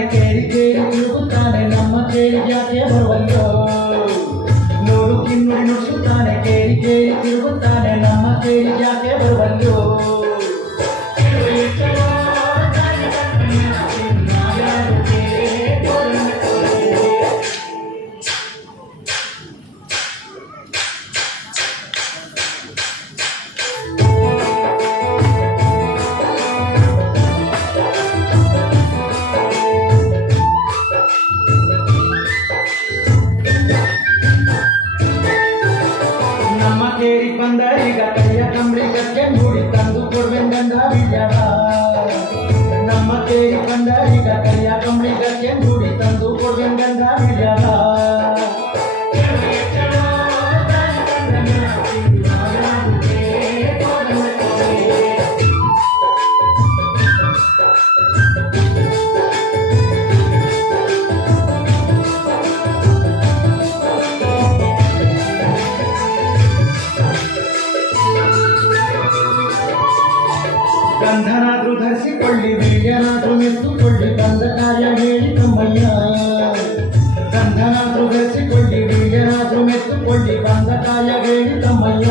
ತಿರುಗುತ್ತಾನೆ ಕೇರಿ ಕೇರಿ ತಿರುಗುತ್ತಾನೆ ನಮ್ಮ ಕೇರಿಗೆ ಯಾಕೆ ಬರುವಲ್ಲೋ ನೋಡು ಕಿನ್ನುಡಿ ನುಡಿಸುತ್ತಾನೆ ಕೇರಿ ಕೇರಿ ತಿರುಗುತ್ತಾನೆ ನಮ್ಮ ಕೇರಿಗೆ ಯಾಕೆ ಬರುವಲ್ಲೋ ಕೇರಿ ಬಂದರೀಗ ಕೈಯ ಕಂಬಳಿಗಕ್ಕೆ ಮೂಡಿ ತಂದು ಕೊಡ್ವೆಂದ ಬಿಜವ ನಮ್ಮ ಕೇರಿ ಬಂದರೀಗ ಕೈಯ ಕಂಬಳಿಗಕ್ಕೆ ಮೂಡಿ ತಂದು ಕೊಡ್ವೆಂದ ಬಿಜವ ಗಂಧನಾದ್ರೂ ಧರಿಸಿಕೊಳ್ಳಿ ವೀರ್ಯನಾದ್ರೂ ಮೆತ್ತುಕೊಳ್ಳಿ ಬಂದ ಕಾರ್ಯ ಹೇಳಿ ತಮ್ಮಯ್ಯ ಗಂಧನಾದ್ರೂ ಧರಿಸಿಕೊಳ್ಳಿ ವೀರ್ಯನಾದ್ರೂ ಮೆತ್ತುಕೊಳ್ಳಿ ಬಂದ ಕಾರ್ಯ ಹೇಳಿ ತಮ್ಮಯ್ಯ